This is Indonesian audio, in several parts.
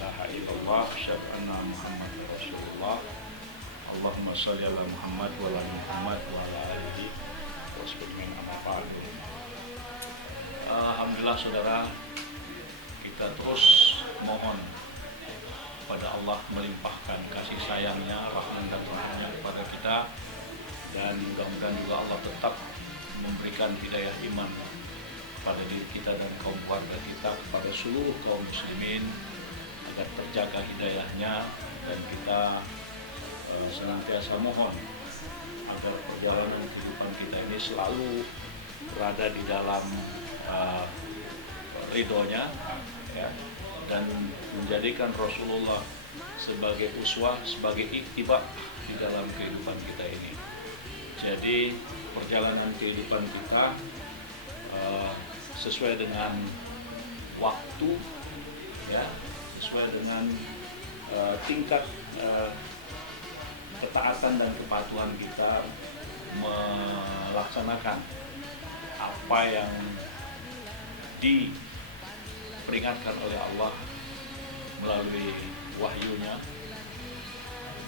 ilaha illallah, asyhadu anna Muhammadar Rasulullah. Allahumma shalli ala Muhammad wa ala Muhammad wa ala alihi wasbihi amma ba'du. Alhamdulillah saudara, kita terus mohon pada Allah melimpahkan kasih sayangnya, rahmat dan rahmatnya kepada kita, dan mudah-mudahan juga Allah tetap memberikan hidayah iman kepada diri kita dan kaum keluarga kita, kepada seluruh kaum muslimin, agar terjaga hidayahnya, dan kita senantiasa mohon agar perjalanan kehidupan kita ini selalu berada di dalam ridhonya, ya, dan menjadikan Rasulullah sebagai uswah, sebagai iktiba di dalam kehidupan kita ini. Jadi perjalanan kehidupan kita sesuai dengan waktu, ya, sesuai dengan tingkat ketaatan dan kepatuhan kita melaksanakan apa yang diperingatkan oleh Allah melalui wahyunya,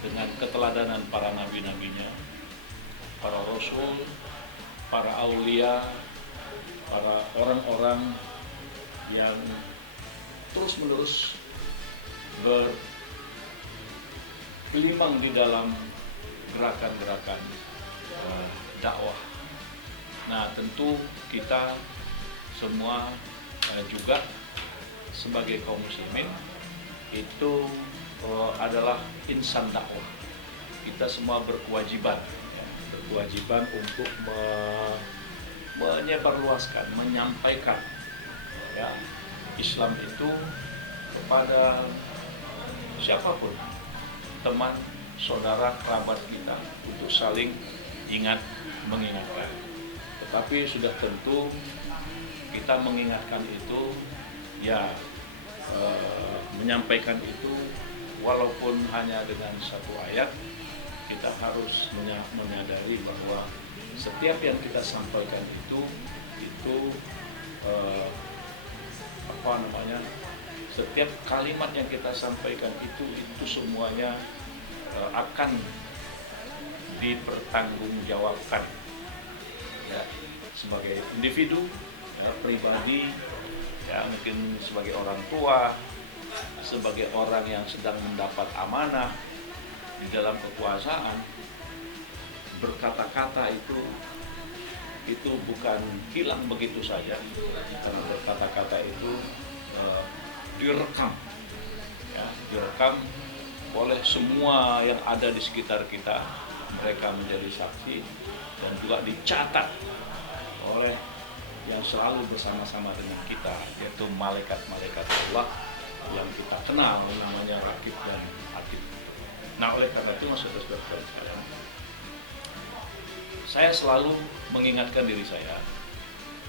dengan keteladanan para nabi-nabinya, para rasul, para aulia, para orang-orang yang terus-menerus bergelimang di dalam gerakan-gerakan dakwah. Nah, tentu kita semua juga sebagai kaum muslimin itu adalah insan dakwah. Kita semua berkewajiban untuk menyebarluaskan, menyampaikan, ya, Islam itu kepada siapapun, teman, saudara, kerabat kita, untuk saling ingat mengingatkan. Tetapi sudah tentu kita mengingatkan itu, ya, menyampaikan itu walaupun hanya dengan satu ayat, kita harus menyadari bahwa setiap yang kita sampaikan itu setiap kalimat yang kita sampaikan itu semuanya akan dipertanggungjawabkan, ya, sebagai individu, ya, pribadi, ya, mungkin sebagai orang tua, sebagai orang yang sedang mendapat amanah di dalam kekuasaan. Berkata-kata itu bukan hilang begitu saja, karena berkata-kata itu direkam, ya, direkam oleh semua yang ada di sekitar kita. Mereka menjadi saksi, dan juga dicatat oleh yang selalu bersama-sama dengan kita, yaitu malaikat-malaikat Allah yang kita kenal namanya Raqib dan Atid. Nah, oleh karena itu, saudara-saudara sekalian, saya selalu mengingatkan diri saya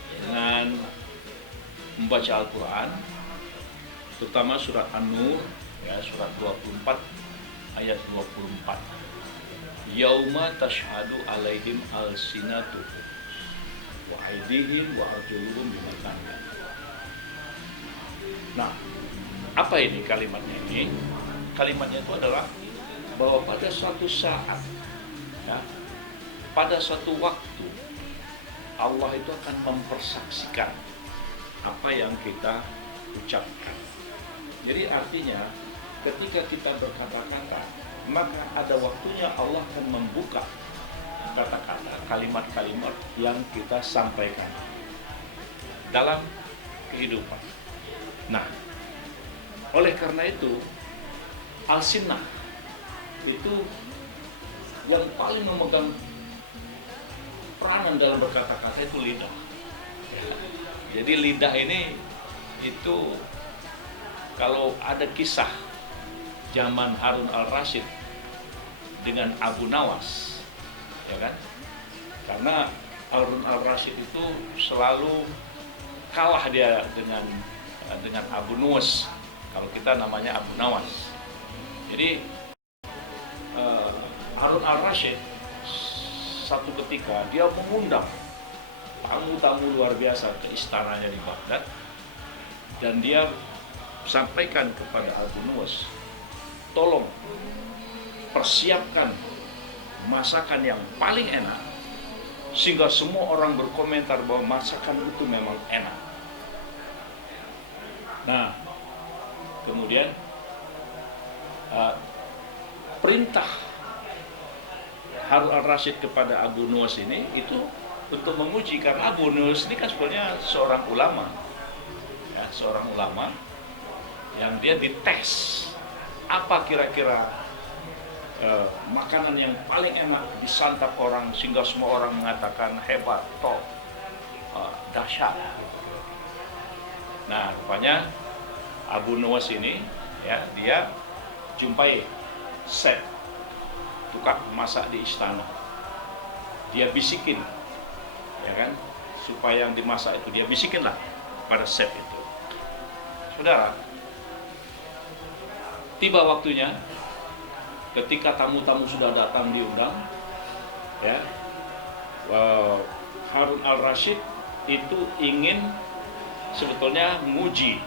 dengan membaca Al-Quran, terutama surat An-Nur, ya, surat 24 ayat 24. Yauma tashhadu alaihim alsinatuhum wa aydihim wa arjuluhum bima kanu yaksibun. Nah, apa ini kalimatnya ini? Kalimatnya itu adalah bahwa pada suatu saat, ya, pada suatu waktu, Allah itu akan mempersaksikan apa yang kita ucapkan. Jadi artinya, ketika kita berkata-kata, maka ada waktunya Allah akan membuka kata-kata, kalimat-kalimat yang kita sampaikan dalam kehidupan. Nah, oleh karena itu, al-sinnah itu yang paling memegang peranan dalam berkata-kata itu lidah. Jadi lidah ini itu, kalau ada kisah zaman Harun al-Rasyid dengan Abu Nawas, ya kan? Karena Harun al-Rasyid itu selalu kalah dia dengan Abu Nuwas. Kalau kita namanya Abu Nawas. Jadi Harun al-Rasyid satu ketika dia mengundang tamu-tamu luar biasa ke istananya di Baghdad, dan dia sampaikan kepada Abu Nuwas, tolong persiapkan masakan yang paling enak, sehingga semua orang berkomentar bahwa masakan itu memang enak. Nah, kemudian perintah Harun al-Rashid kepada Abu Nuwas ini itu untuk memuji, karena Abu Nuwas ini kan sebenarnya seorang ulama, ya, seorang ulama yang dia dites apa kira-kira makanan yang paling enak disantap orang sehingga semua orang mengatakan hebat, top, dahsyat. Nah, rupanya Abu Nuwas ini, ya, dia jumpai chef tukang masak di istana. Dia bisikin, ya kan, supaya yang dimasak itu dia bisikin lah pada chef itu. Saudara, tiba waktunya ketika tamu-tamu sudah datang diundang, ya, Harun al-Rashid itu ingin sebetulnya menguji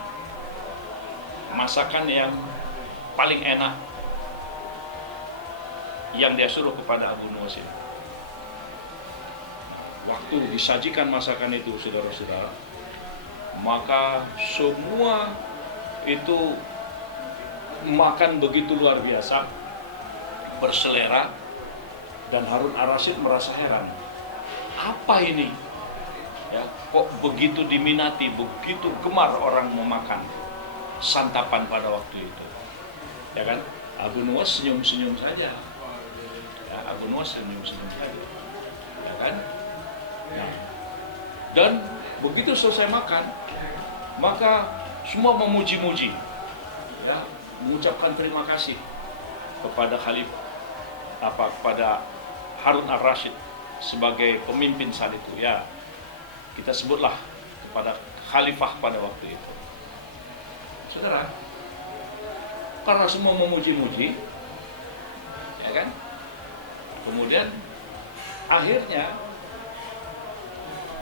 masakan yang paling enak yang dia suruh kepada Abu Nuwas ini. Waktu disajikan masakan itu, saudara-saudara, maka semua itu makan begitu luar biasa, berselera, dan Harun al-Rashid merasa heran. Apa ini? Ya, kok begitu diminati, begitu gemar orang memakan santapan pada waktu itu. Ya kan? Abu Nuwas senyum-senyum saja. Ya, Abu Nuwas senyum-senyum saja. Ya kan? Nah, dan begitu selesai makan, maka semua memuji-muji, ya, mengucapkan terima kasih kepada kepada Harun al-Rashid sebagai pemimpin saat itu, ya, kita sebutlah kepada khalifah pada waktu itu. Saudara, karena semua memuji-muji, ya kan, kemudian akhirnya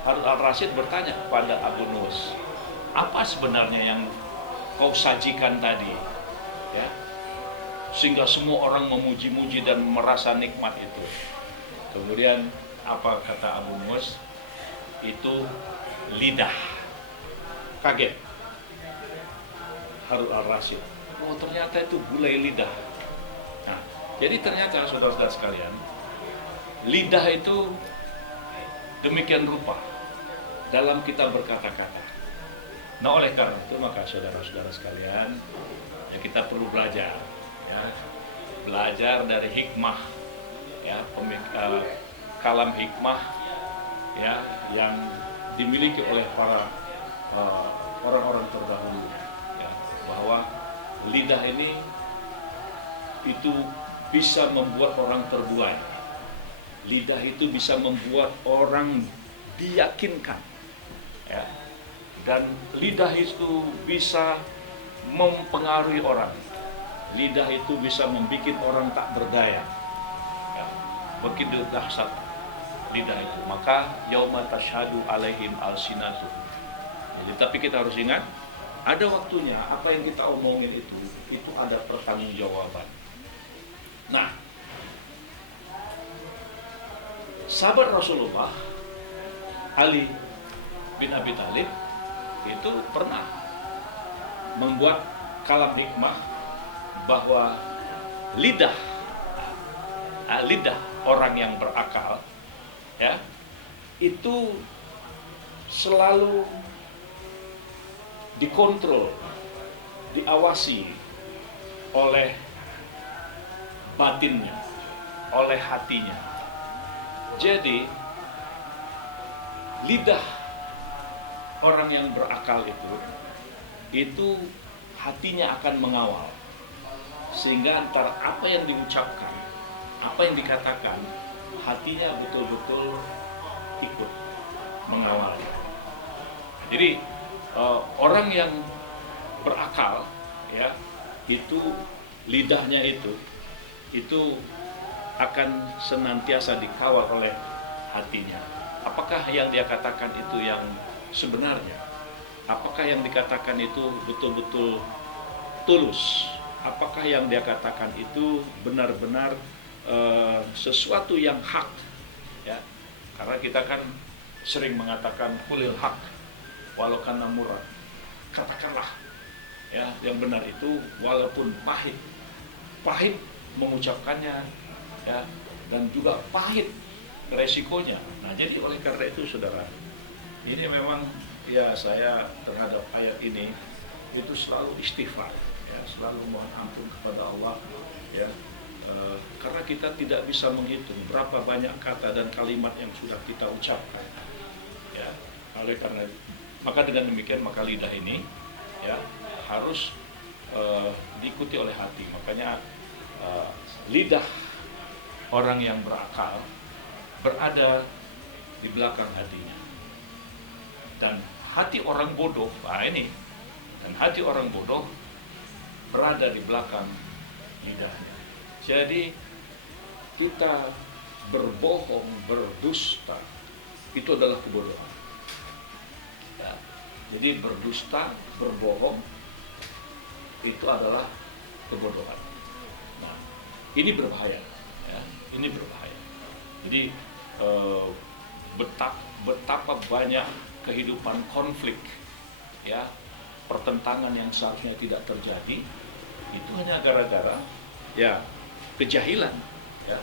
Harun al-Rashid bertanya kepada Abu Nuwas, apa sebenarnya yang kau sajikan tadi, ya, sehingga semua orang memuji-muji dan merasa nikmat itu. Kemudian apa kata Abu Nuwas? Itu lidah. Kaget Harun al-Rashid, oh ternyata itu gulai lidah. Nah, jadi ternyata saudara-saudara sekalian, lidah itu demikian rupa dalam kita berkata-kata. Nah, oleh karena itu maka saudara-saudara sekalian, ya, kita perlu belajar, ya, belajar dari hikmah, ya, kalam hikmah, ya, yang dimiliki oleh para orang-orang terdahulu, ya, bahwa lidah ini itu bisa membuat orang terbuai. Lidah itu bisa membuat orang diyakinkan, ya, dan lidah itu bisa mempengaruhi orang. Lidah itu bisa membuat orang tak berdaya, ya, begitu dahsyat lidah itu. Maka yauma tashhadu alaihim alsinatu. Jadi, tapi kita harus ingat, ada waktunya apa yang kita omongin itu ada pertanggungjawaban. Nah, sahabat Rasulullah Ali bin Abi Thalib itu pernah membuat kalam hikmah bahwa lidah orang yang berakal, ya, itu selalu dikontrol, diawasi oleh batinnya, oleh hatinya. Jadi lidah orang yang berakal itu hatinya akan mengawal, sehingga antara apa yang diucapkan, apa yang dikatakan, hatinya betul-betul ikut mengawal. Jadi orang yang berakal, ya, itu lidahnya itu akan senantiasa dikawal oleh hatinya. Apakah yang dia katakan itu yang sebenarnya? Apakah yang dikatakan itu betul-betul tulus, apakah yang dia katakan itu benar-benar sesuatu yang hak, ya. Karena kita kan sering mengatakan kulil hak walau kana murad, katakanlah ya yang benar itu walaupun pahit, pahit mengucapkannya, ya, dan juga pahit resikonya. Nah, jadi oleh karena itu saudara, ini memang ya saya terhadap ayat ini itu selalu istighfar, ya, selalu mohon ampun kepada Allah, ya, karena kita tidak bisa menghitung berapa banyak kata dan kalimat yang sudah kita ucapkan, ya. Oleh karena maka dengan demikian maka lidah ini, ya, harus diikuti oleh hati. Makanya lidah orang yang berakal berada di belakang hatinya, dan hati orang bodoh, dan hati orang bodoh berada di belakang lidahnya. Jadi kita berbohong, berdusta, itu adalah kebodohan. Ya, jadi berdusta, berbohong, itu adalah kebodohan. Nah, ini berbahaya, ya, ini berbahaya. Jadi betapa banyak kehidupan konflik, ya, pertentangan yang seharusnya tidak terjadi, itu hanya gara-gara, ya, kejahilan, ya,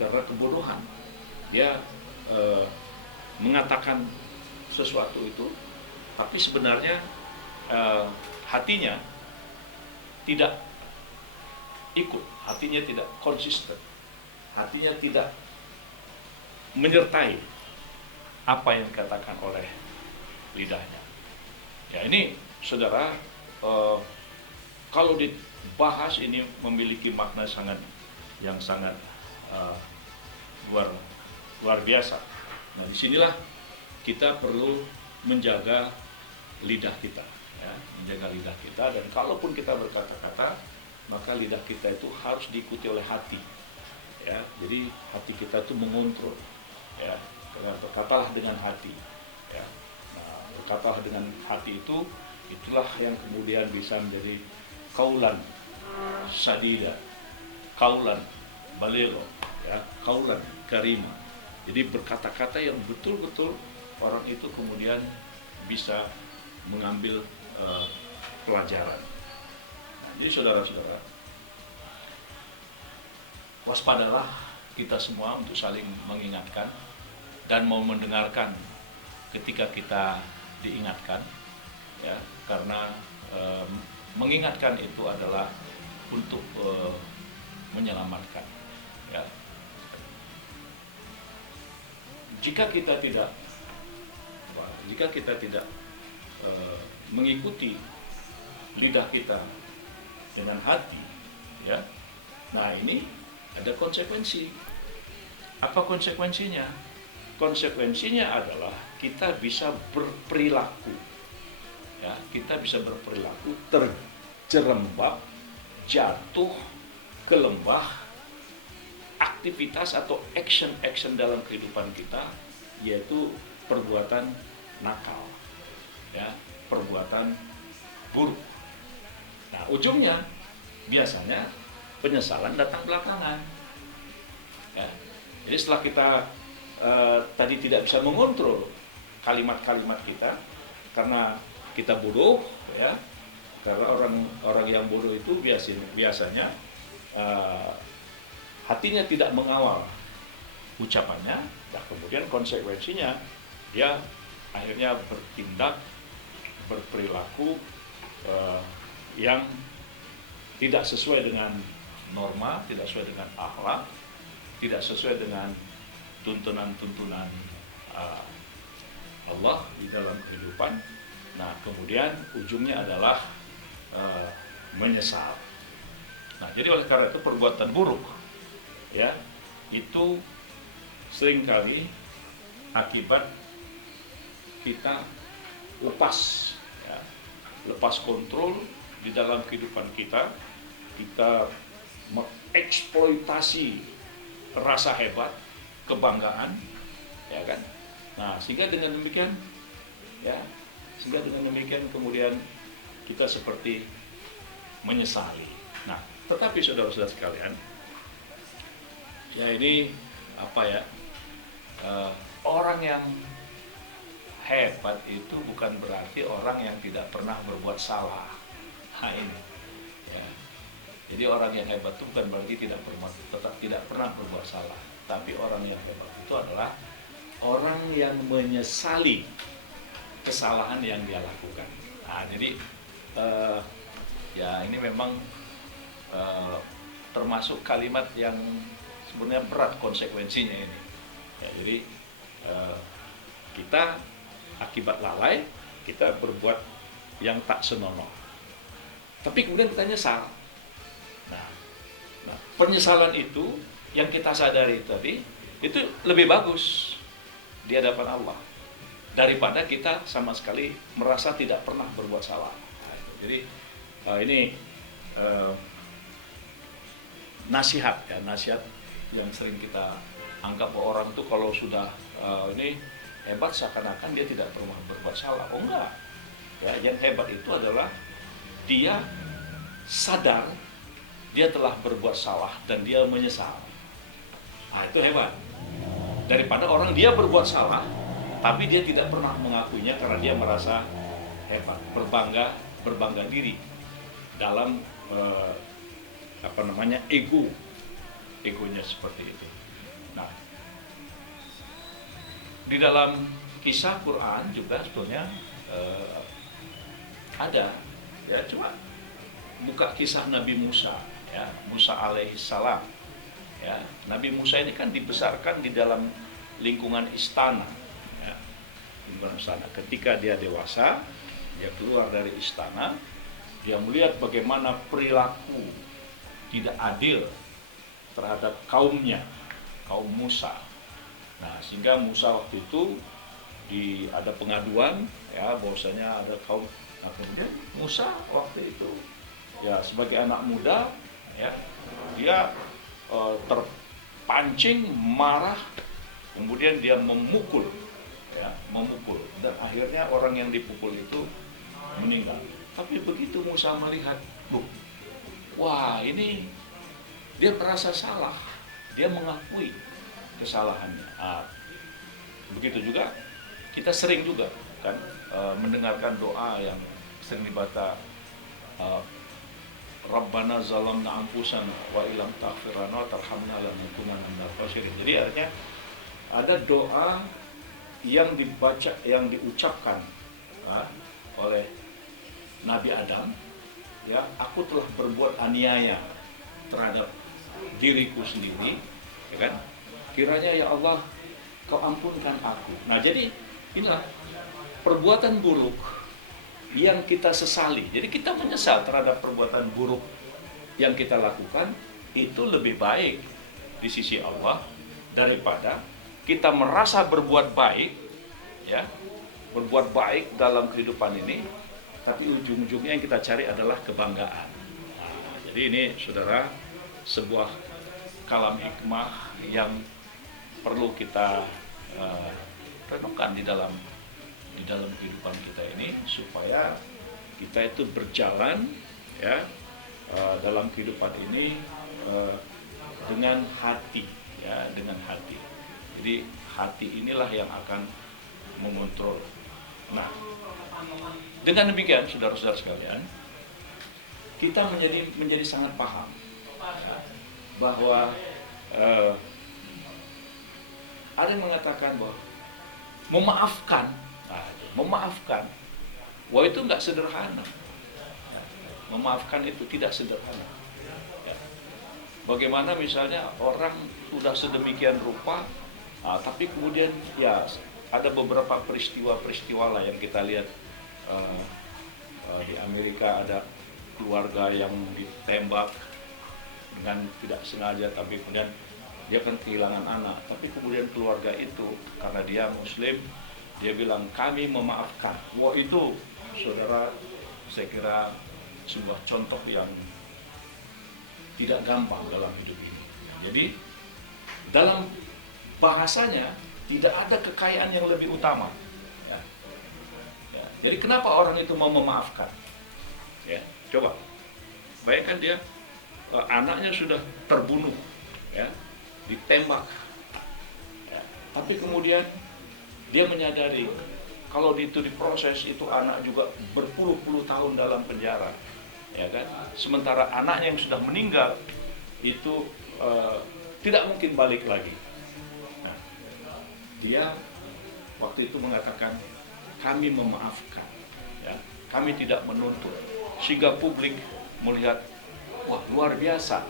karena kebodohan. Dia mengatakan sesuatu itu, tapi sebenarnya hatinya tidak ikut, hatinya tidak konsisten, hatinya tidak menyertai apa yang dikatakan oleh lidahnya. Ya, ini saudara, kalau dibahas ini memiliki makna yang sangat luar biasa. Nah, disinilah kita perlu menjaga lidah kita, ya, menjaga lidah kita. Dan kalaupun kita berkata-kata, maka lidah kita itu harus diikuti oleh hati, ya. Jadi hati kita itu mengontrol, ya. Berkatalah dengan hati, ya. Nah, berkatalah dengan hati itulah yang kemudian bisa menjadi kaulan sadida, kaulan balero, ya, kaulan karima. Jadi berkata-kata yang betul-betul orang itu kemudian bisa mengambil pelajaran. Nah, jadi saudara-saudara, waspadalah kita semua untuk saling mengingatkan dan mau mendengarkan ketika kita diingatkan, ya, karena mengingatkan itu adalah untuk menyelamatkan, ya. Jika kita tidak mengikuti lidah kita dengan hati, ya, nah ini ada konsekuensi. Apa konsekuensinya? Konsekuensinya adalah kita bisa berperilaku, ya, kita bisa berperilaku terjerembab, jatuh ke lembah aktivitas atau action dalam kehidupan kita, yaitu perbuatan nakal, ya, perbuatan buruk. Nah, ujungnya biasanya penyesalan datang belakangan, ya. Jadi setelah kita tadi tidak bisa mengontrol kalimat-kalimat kita karena kita bodoh, ya, karena orang yang bodoh itu biasanya hatinya tidak mengawal ucapannya, dan kemudian konsekuensinya dia akhirnya bertindak, berperilaku yang tidak sesuai dengan norma, tidak sesuai dengan akhlak, tidak sesuai dengan tuntunan-tuntunan Allah di dalam kehidupan. Nah, kemudian ujungnya adalah menyesal. Nah, jadi oleh karena itu perbuatan buruk, ya, itu seringkali akibat kita lepas, ya, lepas kontrol di dalam kehidupan kita mengeksploitasi rasa hebat, kebanggaan, ya kan. Nah, sehingga dengan demikian kemudian kita seperti menyesali. Nah, tetapi saudara-saudara sekalian, ya ini apa ya? Orang yang hebat itu bukan berarti orang yang tidak pernah berbuat salah. Nah, ini. Ya. Jadi orang yang hebat itu bukan berarti tetap tidak pernah berbuat salah. Tapi orang yang hebat itu adalah orang yang menyesali kesalahan yang dia lakukan. Nah, jadi ya ini memang termasuk kalimat yang sebenarnya berat konsekuensinya ini. Ya, jadi kita akibat lalai kita berbuat yang tak senonoh. Tapi kemudian kita nyesal. Nah, penyesalan itu yang kita sadari tadi itu lebih bagus di hadapan Allah daripada kita sama sekali merasa tidak pernah berbuat salah. Jadi ini nasihat yang sering kita anggap bahwa orang tuh kalau sudah ini hebat seakan-akan dia tidak pernah berbuat salah. Oh enggak. Ya, yang hebat itu adalah dia sadar dia telah berbuat salah dan dia menyesal. Nah, itu hebat. Daripada orang dia berbuat salah tapi dia tidak pernah mengakuinya karena dia merasa hebat, berbangga diri dalam egonya seperti itu. Nah, di dalam kisah Quran juga sebetulnya ada, ya, cuma buka kisah Nabi Musa, ya, Musa alaihissalam. Ya, Nabi Musa ini kan dibesarkan di dalam lingkungan istana, ya, lingkungan istana. Ketika dia dewasa, dia keluar dari istana, dia melihat bagaimana perilaku tidak adil terhadap kaumnya, kaum Musa. Nah, sehingga Musa waktu itu ada pengaduan, ya, bahwasanya ada kaum. Nah, kemudian Musa waktu itu, ya, sebagai anak muda, ya, dia terpancing marah, kemudian dia memukul, dan akhirnya orang yang dipukul itu meninggal. Tapi begitu Musa melihat, wah, ini dia merasa salah, dia mengakui kesalahannya. Nah, begitu juga kita sering juga kan mendengarkan doa yang sering dibaca, Rabbana zalamna anfusana wa illam taghfir lana wa tarhamna lanakunanna minal khasirin. Jadi artinya ada doa yang dibaca, yang diucapkan oleh Nabi Adam, ya, aku telah berbuat aniaya terhadap diriku sendiri, ya kan? Kiranya ya Allah kau ampunkan aku. Nah, jadi inilah perbuatan buruk yang kita sesali. Jadi kita menyesal terhadap perbuatan buruk yang kita lakukan, itu lebih baik di sisi Allah daripada kita merasa berbuat baik, ya, berbuat baik dalam kehidupan ini, tapi ujung-ujungnya yang kita cari adalah kebanggaan. Nah, jadi ini saudara, sebuah kalam hikmah yang perlu kita renungkan di dalam kehidupan kita ini, supaya kita itu berjalan, ya, dalam kehidupan ini dengan hati, ya, dengan hati. Jadi hati inilah yang akan mengontrol. Nah, dengan demikian saudara-saudara sekalian, kita menjadi sangat paham bahwa ada yang mengatakan bahwa memaafkan, wah, itu nggak sederhana. Memaafkan itu tidak sederhana. Ya. Bagaimana misalnya orang sudah sedemikian rupa, tapi kemudian, ya, ada beberapa peristiwa lah yang kita lihat di Amerika, ada keluarga yang ditembak dengan tidak sengaja, tapi kemudian dia kan kehilangan anak, tapi kemudian keluarga itu karena dia Muslim, dia bilang kami memaafkan. Wah, itu saudara, saya kira sebuah contoh yang tidak gampang dalam hidup ini. Jadi dalam bahasanya tidak ada kekayaan yang lebih utama. Ya. Ya. Jadi kenapa orang itu mau memaafkan? Ya, coba Bayangkan dia anaknya sudah terbunuh, ya, ditembak, ya. Tapi kemudian dia menyadari kalau itu diproses itu anak juga berpuluh-puluh tahun dalam penjara, ya kan? Sementara anaknya yang sudah meninggal itu tidak mungkin balik lagi. Nah, dia waktu itu mengatakan kami memaafkan, ya, kami tidak menuntut, sehingga publik melihat wah luar biasa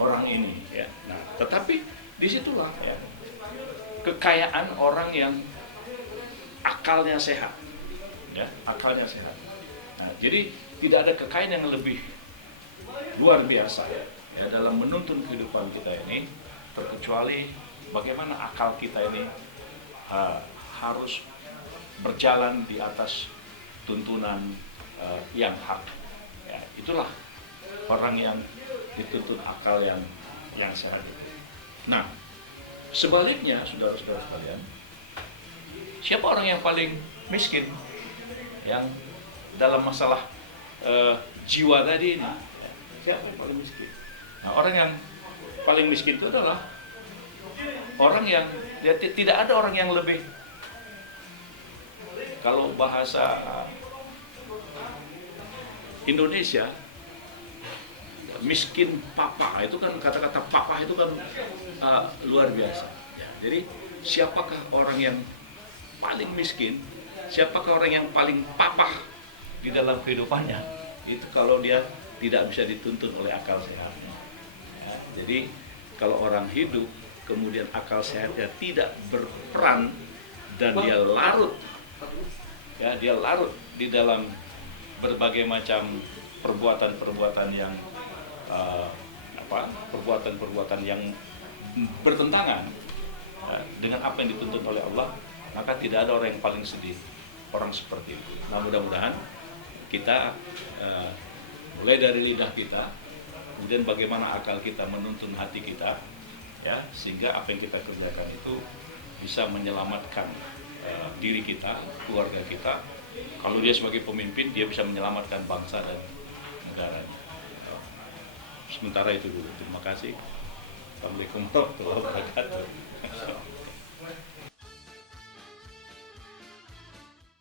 orang ini, ya. Nah, tetapi disitulah, ya, kekayaan orang yang akalnya sehat, ya, akalnya sehat. Nah, jadi tidak ada kekayaan yang lebih luar biasa, ya, dalam menuntun kehidupan kita ini, terkecuali bagaimana akal kita ini harus berjalan di atas tuntunan yang hak. Ya, itulah orang yang dituntun akal yang sehat. Nah, sebaliknya, saudara-saudara sekalian, siapa orang yang paling miskin yang dalam masalah jiwa tadi ini? Siapa yang paling miskin? Nah, orang yang paling miskin itu adalah orang yang tidak ada orang yang lebih, kalau bahasa Indonesia, miskin papa, itu kan kata-kata papa itu kan luar biasa, ya. Jadi siapakah orang yang paling miskin, siapakah orang yang paling papa di dalam kehidupannya, itu kalau dia tidak bisa dituntun oleh akal sehatnya, ya. Jadi kalau orang hidup kemudian akal sehatnya tidak berperan dan dia larut, ya, dia larut di dalam berbagai macam perbuatan-perbuatan yang perbuatan-perbuatan yang bertentangan dengan apa yang dituntut oleh Allah, maka tidak ada orang yang paling sedih orang seperti itu. Nah, mudah-mudahan kita mulai dari lidah kita, kemudian bagaimana akal kita menuntun hati kita, ya, sehingga apa yang kita kerjakan itu bisa menyelamatkan diri kita, keluarga kita. Kalau dia sebagai pemimpin, dia bisa menyelamatkan bangsa dan negaranya. Sementara itu dulu. Terima kasih. Assalamualaikum warahmatullahi wabarakatuh.